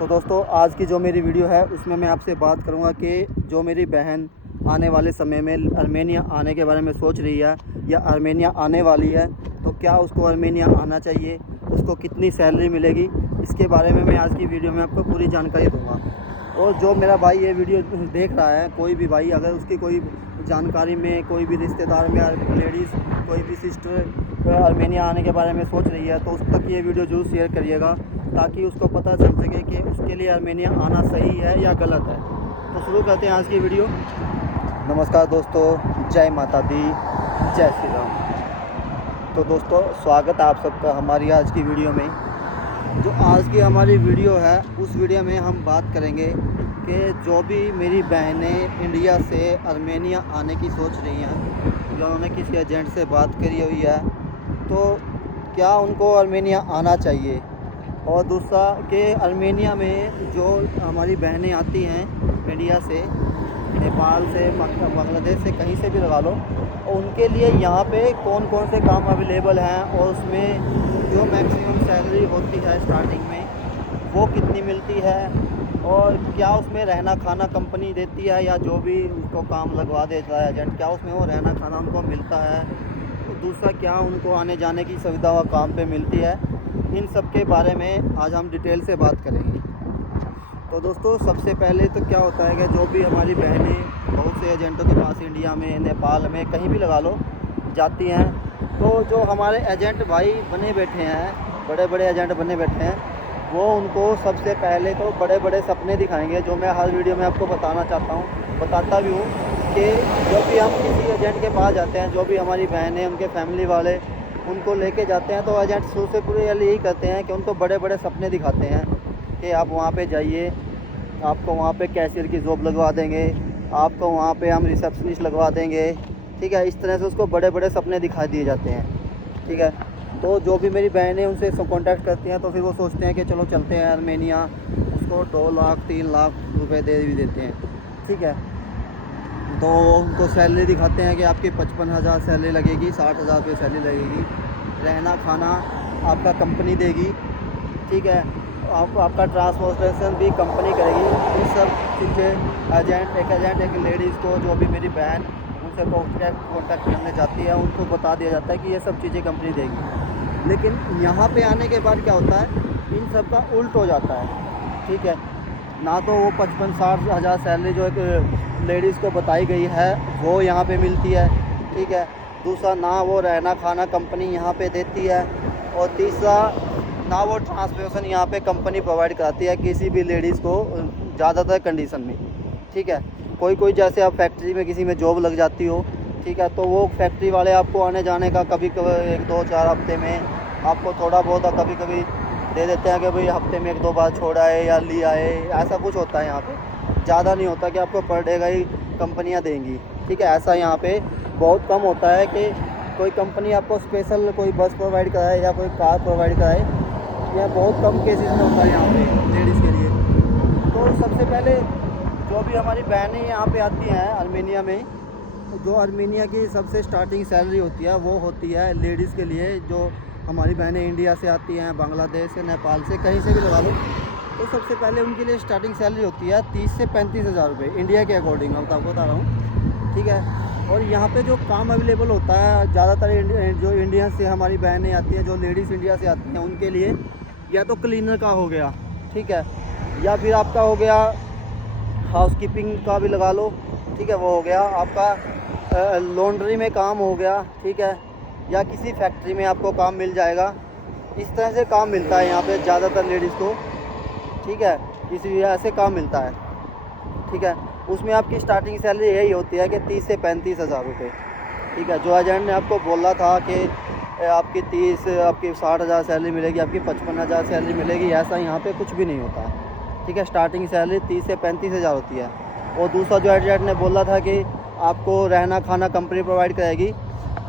तो दोस्तों आज की जो मेरी वीडियो है उसमें मैं आपसे बात करूंगा कि जो मेरी बहन आने वाले समय में आर्मेनिया आने के बारे में सोच रही है या आर्मेनिया आने वाली है, तो क्या उसको आर्मेनिया आना चाहिए, उसको कितनी सैलरी मिलेगी, इसके बारे में मैं आज की वीडियो में आपको पूरी जानकारी दूंगा। और जो मेरा भाई ये वीडियो देख रहा है, कोई भी भाई अगर उसकी कोई जानकारी में कोई भी रिश्तेदार में लेडीज़ कोई भी सिस्टर आर्मेनिया आने के बारे में सोच रही है तो उस तक ये वीडियो ज़रूर शेयर करिएगा, ताकि उसको पता चल सके कि उसके लिए आर्मेनिया आना सही है या गलत है। तो शुरू करते हैं आज की वीडियो। नमस्कार दोस्तों, जय माता दी, जय श्री राम। तो दोस्तों स्वागत है आप सबका हमारी आज की वीडियो में। जो आज की हमारी वीडियो है उस वीडियो में हम बात करेंगे कि जो भी मेरी बहनें इंडिया से आर्मेनिया आने की सोच रही हैं, जिन्होंने किसी एजेंट से बात करी हुई है, तो क्या उनको आर्मेनिया आना चाहिए। और दूसरा कि आर्मेनिया में जो हमारी बहनें आती हैं इंडिया से, नेपाल से, बांग्लादेश से, कहीं से भी लगा लो, और उनके लिए यहाँ पे कौन कौन से काम अवेलेबल हैं और उसमें जो मैक्सिमम सैलरी होती है स्टार्टिंग में वो कितनी मिलती है, और क्या उसमें रहना खाना कंपनी देती है या जो भी उनको काम लगवा देता है एजेंट, क्या उसमें वो रहना खाना उनको मिलता है। तो दूसरा क्या उनको आने जाने की सुविधा वह काम पे मिलती है। इन सब के बारे में आज हम डिटेल से बात करेंगे। तो दोस्तों सबसे पहले तो क्या होता है कि जो भी हमारी बहनें बहुत से एजेंटों के पास इंडिया में, नेपाल में, कहीं भी लगा लो जाती हैं, तो जो हमारे एजेंट भाई बने बैठे हैं, बड़े बड़े एजेंट बने बैठे हैं, वो उनको सबसे पहले तो बड़े बड़े सपने दिखाएंगे, जो मैं हर वीडियो में आपको बताना चाहता हूँ, बताता भी हूँ कि जब भी हम किसी एजेंट के पास जाते हैं, जो भी हमारी बहनें, उनके फैमिली वाले उनको लेके जाते हैं, तो एजेंट शुरू से पूरे यही करते हैं कि उनको बड़े बड़े सपने दिखाते हैं कि आप वहाँ पे जाइए, आपको वहाँ पे कैशियर की जॉब लगवा देंगे, आपको वहाँ पे हम रिसेप्शनिस्ट लगवा देंगे, ठीक है। इस तरह से उसको बड़े बड़े सपने दिखा दिए जाते हैं, ठीक है। तो जो भी मेरी बहनें उनसे कॉन्टैक्ट करती हैं तो फिर वो सोचते हैं कि चलो चलते हैं आर्मेनिया, उसको 2 लाख 3 लाख रुपए दे भी देते हैं, ठीक है। तो उनको सैलरी दिखाते हैं कि आपकी 55,000 सैलरी लगेगी, 60,000 रुपये सैलरी लगेगी, रहना खाना आपका कंपनी देगी, ठीक है। आपका ट्रांसपोर्टेशन भी कंपनी करेगी। इन सब चीज़ें एजेंट एक लेडीज़ को, जो भी मेरी बहन उनसे कॉन्टैक्ट करने जाती है, उनको बता दिया जाता है कि ये सब चीज़ें कंपनी देगी। लेकिन यहाँ पे आने के बाद क्या होता है, इन सब का उल्ट हो जाता है, ठीक है। ना तो वो 55-60 हज़ार सैलरी जो एक लेडीज़ को बताई गई है वो यहाँ पे मिलती है, ठीक है। दूसरा ना वो रहना खाना कंपनी यहाँ पे देती है, और तीसरा ना वो ट्रांसपोर्टेशन यहाँ पे कंपनी प्रोवाइड कराती है किसी भी लेडीज़ को, ज़्यादातर कंडीशन में, ठीक है। कोई जैसे आप फैक्ट्री में किसी में जॉब लग जाती हो, ठीक है, तो वो फैक्ट्री वाले आपको आने जाने का कभी कभी 1-2-4 हफ्ते में आपको थोड़ा बहुत कभी कभी दे देते हैं कि भाई हफ्ते में 1-2 बार छोड़ आए या ले आए, ऐसा कुछ होता है यहाँ पे। ज़्यादा नहीं होता कि आपको पर डे का ही कंपनियाँ देंगी, ठीक है। ऐसा यहाँ पे बहुत कम होता है कि कोई कंपनी आपको स्पेशल कोई बस प्रोवाइड कराए या कोई कार प्रोवाइड कराए, यह बहुत कम केसेस में होता है यहाँ पे लेडीज़ के लिए। तो सबसे पहले जो भी हमारी बहनें यहाँ पे आती हैं आर्मेनिया में, जो आर्मेनिया की सबसे स्टार्टिंग सैलरी होती है वो होती है लेडीज़ के लिए, जो हमारी बहनें इंडिया से आती हैं, बांग्लादेश से, नेपाल से, कहीं से भी लगा लो, तो सबसे पहले उनके लिए स्टार्टिंग सैलरी होती है 30 से 35 हज़ार रुपये इंडिया के अकॉर्डिंग, मैं आपको बता रहा हूँ, ठीक है। और यहाँ पे जो काम अवेलेबल होता है ज़्यादातर जो इंडिया से हमारी बहनें आती हैं, जो लेडीज़ इंडिया से आती हैं, उनके लिए या तो क्लीनर का हो गया, ठीक है, या फिर आपका हो गया हाउसकीपिंग का भी लगा लो, ठीक है, वो हो गया आपका लॉन्ड्री में काम हो गया, ठीक है, या किसी फैक्ट्री में आपको काम मिल जाएगा। इस तरह से काम मिलता है यहाँ पे ज़्यादातर लेडीज़ को, ठीक है, किसी भी ऐसे काम मिलता है, ठीक है। उसमें आपकी स्टार्टिंग सैलरी यही होती है कि 30 से 35 हज़ार रुपये, ठीक है। जो एजेंट ने आपको बोला था कि आपकी 60 हज़ार सैलरी मिलेगी, आपकी 55,000 सैलरी मिलेगी, ऐसा यहाँ पे कुछ भी नहीं होता, ठीक है। स्टार्टिंग सैलरी 30 से 35 हज़ार होती है। और दूसरा जो एजेंट ने बोला था कि आपको रहना खाना कंपनी प्रोवाइड करेगी,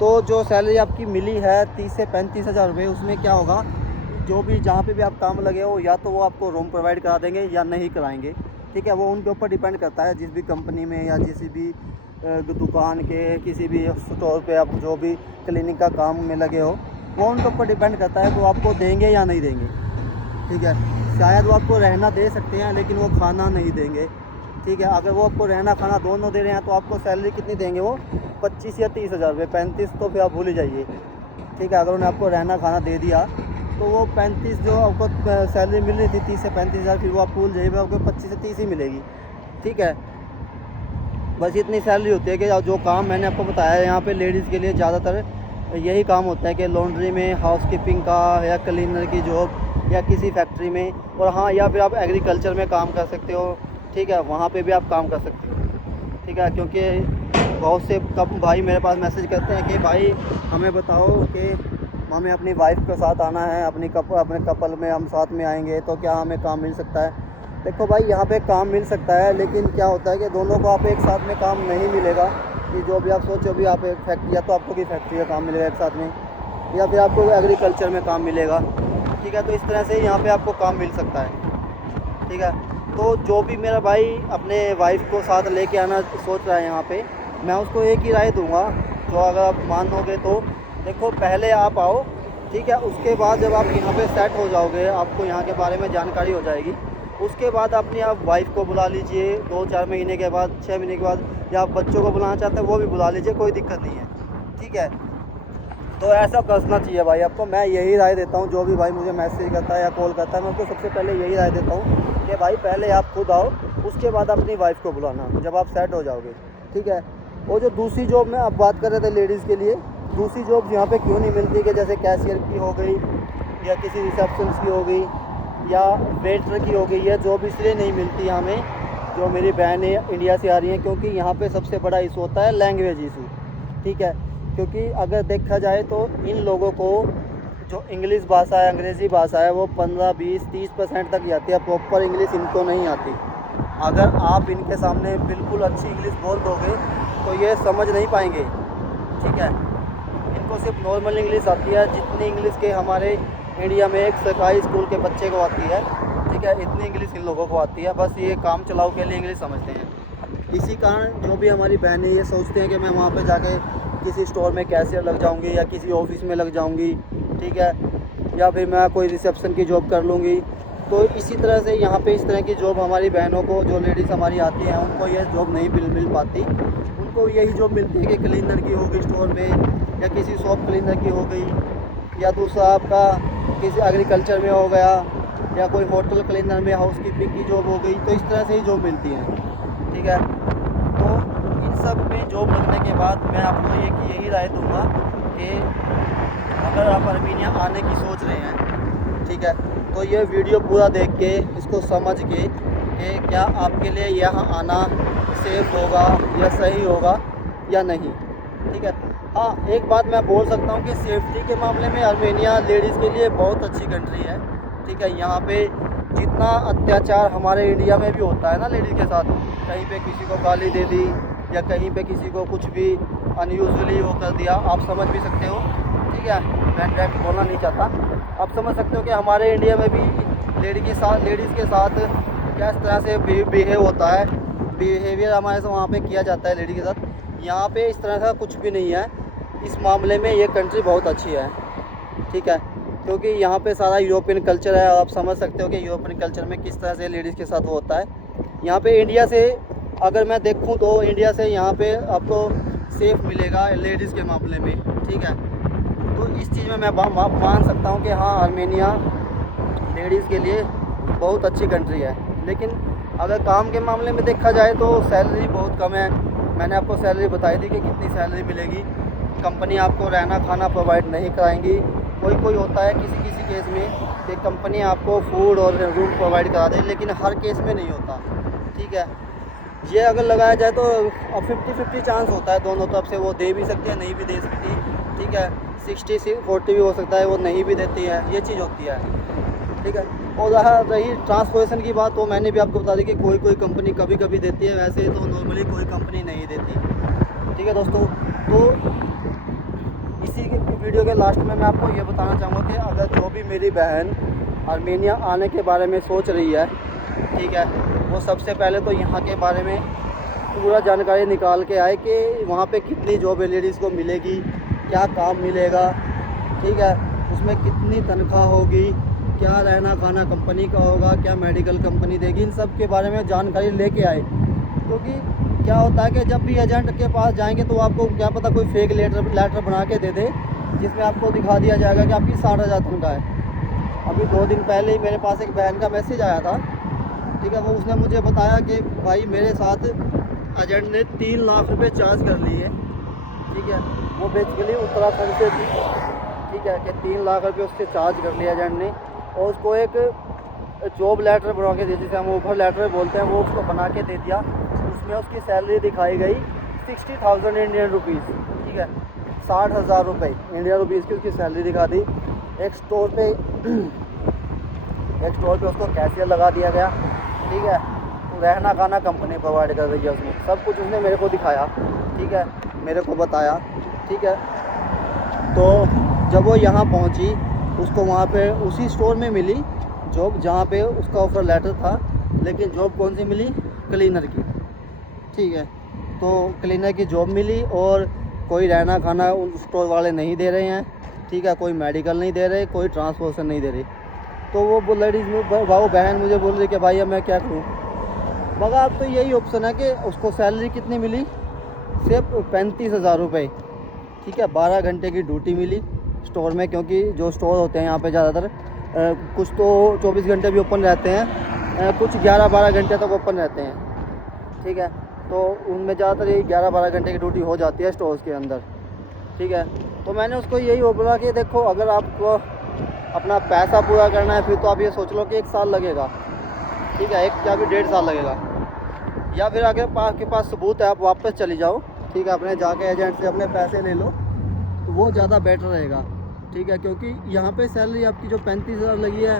तो जो सैलरी आपकी मिली है 30 से 35 हज़ार रुपये, उसमें क्या होगा, जो भी जहाँ पे भी आप काम लगे हो, या तो वो आपको रूम प्रोवाइड करा देंगे या नहीं कराएंगे, ठीक है। वो उनके ऊपर डिपेंड करता है, जिस भी कंपनी में या किसी भी दुकान के किसी भी स्टोर पे आप जो भी क्लीनिंग का काम में लगे हो, वो उनके ऊपर डिपेंड करता है कि वो आपको देंगे या नहीं देंगे, ठीक है। शायद वो आपको रहना दे सकते हैं लेकिन वो खाना नहीं देंगे, ठीक है। अगर वो आपको रहना खाना दोनों दे रहे हैं तो आपको सैलरी कितनी देंगे वो 25 या 30 हज़ार रुपये, 35 तो फिर आप भूल ही जाइए, ठीक है। अगर उन्हें आपको रहना खाना दे दिया तो वो 35 जो आपको सैलरी मिल रही थी 30 से 35 हज़ार, फिर वो आप भूल जाइए, आपको 25 से 30 ही मिलेगी, ठीक है। बस इतनी सैलरी होती है कि जो काम मैंने आपको बताया है यहाँ पे लेडीज़ के लिए ज़्यादातर यही काम होता है कि लॉन्ड्री में, हाउसकीपिंग का या क्लीनर की जॉब या किसी फैक्ट्री में, और हाँ या फिर आप एग्रीकल्चर में काम कर सकते हो, ठीक है, वहाँ पे भी आप काम कर सकते हो, ठीक है। क्योंकि बहुत से कब भाई मेरे पास मैसेज करते हैं कि भाई हमें बताओ कि हमें अपनी वाइफ के साथ आना है, अपने कपल में हम साथ में आएंगे तो क्या हमें काम मिल सकता है। देखो भाई यहाँ पे काम मिल सकता है, लेकिन क्या होता है कि दोनों को आप एक साथ में काम नहीं मिलेगा। कि जो भी आप सोचो भी आप एक फैक्ट्री, या तो आपको की फैक्ट्री का काम मिलेगा एक साथ में, या फिर आपको एग्रीकल्चर में काम मिलेगा, ठीक है। तो इस तरह से यहाँ पे आपको काम मिल सकता है, ठीक है। तो जो भी मेरा भाई अपने वाइफ को साथ लेके आना सोच रहा है यहाँ पे, मैं उसको एक ही राय दूँगा, जो अगर आप मानोगे तो देखो पहले आप आओ, ठीक है। उसके बाद जब आप यहाँ पे सेट हो जाओगे, आपको यहाँ के बारे में जानकारी हो जाएगी, उसके बाद अपनी आप वाइफ को बुला लीजिए 2-4 महीने के बाद, 6 महीने के बाद, या आप बच्चों को बुलाना चाहते हैं वो भी बुला लीजिए, कोई दिक्कत नहीं है, ठीक है। तो ऐसा करना चाहिए भाई आपको। मैं यही राय देता हूँ, जो भी भाई मुझे मैसेज करता है या कॉल करता है, मैं उसको सबसे पहले यही राय देता हूँ कि भाई पहले आप खुद आओ, उसके बाद अपनी वाइफ को बुलाना जब आप सेट हो जाओगे, ठीक है। और जो दूसरी जॉब में आप बात कर रहे थे लेडीज़ के लिए, दूसरी जॉब यहाँ पे क्यों नहीं मिलती, कि जैसे कैशियर की हो गई या किसी रिसेप्शन की हो गई या वेटर की हो गई, है जॉब इसलिए नहीं मिलती हमें, जो मेरी बहन है इंडिया से आ रही हैं, क्योंकि यहाँ पे सबसे बड़ा इशू होता है लैंग्वेज इशू, ठीक है। क्योंकि अगर देखा जाए तो इन लोगों को जो इंग्लिश भाषा है, अंग्रेज़ी भाषा है, वो 15-20-30% तक आती है, प्रॉपर इंग्लिश इनको नहीं आती। अगर आप इनके सामने बिल्कुल अच्छी इंग्लिश बोल दोगे तो ये समझ नहीं पाएंगे, ठीक है। इनको सिर्फ नॉर्मल इंग्लिश आती है, जितनी इंग्लिश के हमारे इंडिया में एक सरकारी स्कूल के बच्चे को आती है, ठीक है, इतनी इंग्लिश इन लोगों को आती है। बस ये काम चलाओ के लिए इंग्लिश समझते हैं। इसी कारण जो भी हमारी बहनें ये सोचते हैं कि मैं वहाँ पे जाके किसी स्टोर में कैशियर लग जाऊँगी या किसी ऑफिस में लग जाऊँगी, ठीक है, या फिर मैं कोई रिसेप्शन की जॉब कर लूँगी। तो इसी तरह से यहाँ पे इस तरह की जॉब हमारी बहनों को, जो लेडीज़ हमारी आती हैं, उनको ये जॉब नहीं मिल पाती। उनको यही जॉब मिलती है कि क्लीनर की हो गई स्टोर में, या किसी शॉप क्लीनर की हो गई, या दूसरा आपका किसी एग्रीकल्चर में हो गया, या कोई होटल क्लीनर में हाउसकीपिंग की जॉब हो गई। तो इस तरह से ही जॉब मिलती है, ठीक है। तो इन सब में जॉब लगने के बाद मैं आपको यही राय दूँगा कि अगर आप आर्मीनिया आने की सोच रहे हैं, ठीक है, तो ये वीडियो पूरा देख के, इसको समझ के कि क्या आपके लिए यहाँ आना सेफ़ होगा या सही होगा या नहीं, ठीक है। हाँ, एक बात मैं बोल सकता हूँ कि सेफ्टी के मामले में आर्मेनिया लेडीज़ के लिए बहुत अच्छी कंट्री है, ठीक है। यहाँ पे जितना अत्याचार हमारे इंडिया में भी होता है ना लेडीज़ के साथ, कहीं पे किसी को गाली दे दी या कहीं पे किसी को कुछ भी अनयूजुअली वो कर दिया, आप समझ भी सकते हो, ठीक है। मैं डायरेक्ट बोलना नहीं चाहता, आप समझ सकते हो कि हमारे इंडिया में भी लेडीज़ के साथ किस तरह से बिहेव होता है, बिहेवियर हमारे से वहाँ पे किया जाता है लेडी के साथ। यहाँ पे इस तरह का कुछ भी नहीं है। इस मामले में ये कंट्री बहुत अच्छी है, ठीक है, क्योंकि यहाँ पे सारा यूरोपियन कल्चर है। आप समझ सकते हो कि यूरोपियन कल्चर में किस तरह से लेडीज़ के साथ होता है। यहाँ पे इंडिया से अगर मैं देखूँ तो इंडिया से यहाँ पे आपको सेफ़ मिलेगा लेडीज़ के मामले में, ठीक है। तो इस चीज़ में मैं मान सकता हूँ कि हाँ, आर्मेनिया लेडीज़ के लिए बहुत अच्छी कंट्री है। लेकिन अगर काम के मामले में देखा जाए तो सैलरी बहुत कम है। मैंने आपको सैलरी बताई थी कि कितनी सैलरी मिलेगी। कंपनी आपको रहना खाना प्रोवाइड नहीं कराएंगी। कोई होता है किसी किसी केस में कि कंपनी आपको फूड और रूम प्रोवाइड करा दे, लेकिन हर केस में नहीं होता, ठीक है। ये अगर लगाया जाए तो 50-50 चांस होता है दोनों तरफ से, वो दे भी सकती है नहीं भी दे सकती, ठीक है। 60-40 भी हो सकता है, वो नहीं भी देती है, ये चीज़ होती है, ठीक है। और रही ट्रांसपोर्टेशन की बात, तो मैंने भी आपको बता दी कि कोई कंपनी कभी कभी देती है, वैसे तो नॉर्मली कोई कंपनी नहीं देती, ठीक है दोस्तों। तो इसी वीडियो के लास्ट में मैं आपको ये बताना चाहूँगा कि अगर जो भी मेरी बहन आर्मेनिया आने के बारे में सोच रही है, ठीक है, वो सबसे पहले तो यहाँ के बारे में पूरा जानकारी निकाल के आए कि वहाँ पे कितनी जॉब लेडीज़ को मिलेगी, क्या काम मिलेगा, ठीक है, उसमें कितनी तनख्वाह होगी, क्या रहना खाना कंपनी का होगा, क्या मेडिकल कंपनी देगी, इन सब के बारे में जानकारी लेके आए। क्योंकि क्या होता है कि जब भी एजेंट के पास जाएंगे तो आपको क्या पता कोई फेक लेटर बना के दे दे, जिसमें आपको दिखा दिया जाएगा कि आपकी 60,000 तनख्वाह है। अभी 2 दिन पहले ही मेरे पास एक बहन का मैसेज आया था, ठीक है। वो उसने मुझे बताया कि भाई मेरे साथ एजेंट ने 3 लाख रुपए चार्ज कर लिए, ठीक है। वो बेसिकली उत्तराखंड से थी, ठीक है, कि 3 लाख रुपये उससे चार्ज कर लिया एजेंट ने, और उसको एक जॉब लेटर बना के दे, जिसे हम ऑफर लेटर बोलते हैं, वो उसको बना के दे दिया। उसमें उसकी सैलरी दिखाई गई 60,000 इंडियन रुपीज़, ठीक है, 60,000 रुपये इंडियन रुपीज़ की उसकी सैलरी दिखा दी। एक स्टोर पे उसको कैशियर लगा दिया गया, ठीक है। रहना खाना कंपनी प्रोवाइड कर रही है, उसमें सब कुछ उसने मेरे को दिखाया, ठीक है, मेरे को बताया, ठीक है। तो जब वो यहाँ पहुँची, उसको वहाँ पे उसी स्टोर में मिली जॉब जहाँ पे उसका ऑफर लेटर था, लेकिन जॉब कौन सी मिली, क्लीनर की, ठीक है। तो क्लीनर की जॉब मिली, और कोई रहना खाना उन स्टोर वाले नहीं दे रहे हैं, ठीक है, कोई मेडिकल नहीं दे रहे, कोई ट्रांसपोर्टेशन नहीं दे रही। तो वो लेडीज़ वो बहन मुझे बोल रही कि भाई अब मैं क्या करूँ। मगर अब तो यही ऑप्शन है कि उसको सैलरी कितनी मिली, सिर्फ 35,000 रुपये, ठीक है। 12 घंटे की ड्यूटी मिली स्टोर में, क्योंकि जो स्टोर होते हैं यहाँ पे ज़्यादातर कुछ तो 24 घंटे भी ओपन रहते हैं, कुछ 11-12 घंटे तक ओपन रहते हैं, ठीक है। तो उनमें ज़्यादातर यही 11-12 घंटे की ड्यूटी हो जाती है स्टोर्स के अंदर, ठीक है। तो मैंने उसको यही बोला कि देखो, अगर आपको अपना पैसा पूरा करना है, फिर तो आप ये सोच लो कि 1 साल लगेगा, ठीक है, एक क्या भी 1.5 साल लगेगा, या फिर अगर आपके पास सबूत है आप वापस चली जाओ, ठीक है, अपने जाके एजेंट से अपने पैसे ले लो, तो वो ज़्यादा बेटर रहेगा, ठीक है। क्योंकि यहाँ पे सैलरी आपकी जो 35,000 लगी है,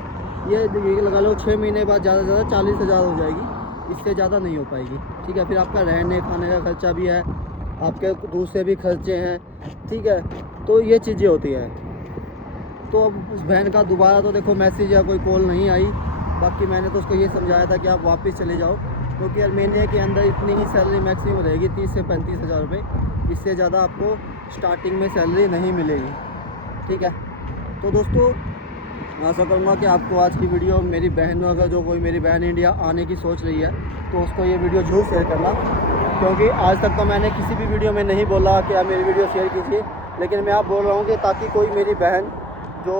ये लगा लो 6 महीने बाद ज़्यादा से ज़्यादा 40,000 हो जाएगी, इससे ज़्यादा नहीं हो पाएगी, ठीक है। फिर आपका रहने खाने का खर्चा भी है, आपके दूसरे भी खर्चे हैं, ठीक है। तो ये चीज़ें होती है। तो अब उस बहन का दोबारा तो देखो मैसेज या कोई कॉल नहीं आई। बाकी मैंने तो उसको ये समझाया था कि आप वापस चले जाओ, क्योंकि आर्मेनिया के अंदर इतनी ही सैलरी मैक्सिमम रहेगी, 30 से 35,000 रुपये, इससे ज़्यादा आपको स्टार्टिंग में सैलरी नहीं मिलेगी, ठीक है। तो दोस्तों, आशा करूँगा कि आपको आज की वीडियो, मेरी बहन, अगर जो कोई मेरी बहन इंडिया आने की सोच रही है, तो उसको ये वीडियो ज़रूर शेयर करना। क्योंकि आज तक तो मैंने किसी भी वीडियो में नहीं बोला कि आप मेरी वीडियो शेयर कीजिए, लेकिन मैं आप बोल रहा हूँ कि ताकि कोई मेरी बहन जो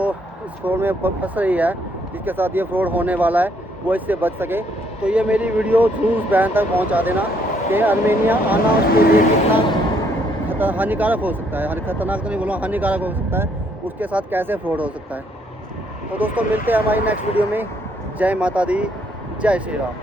इस फ्रॉड में फंस रही है, जिसके साथ ये फ्रॉड होने वाला है, वो इससे बच सके। तो ये मेरी वीडियो जरूर उस बहन तक पहुंचा देना कि आर्मेनिया आना उसके लिए कितना हानिकारक हो सकता है। खतरनाक तो नहीं बोलूँ, हानिकारक हो सकता है, उसके साथ कैसे फ्रॉड हो सकता है। तो दोस्तों, मिलते हैं हमारी नेक्स्ट वीडियो में। जय माता दी, जय श्री राम।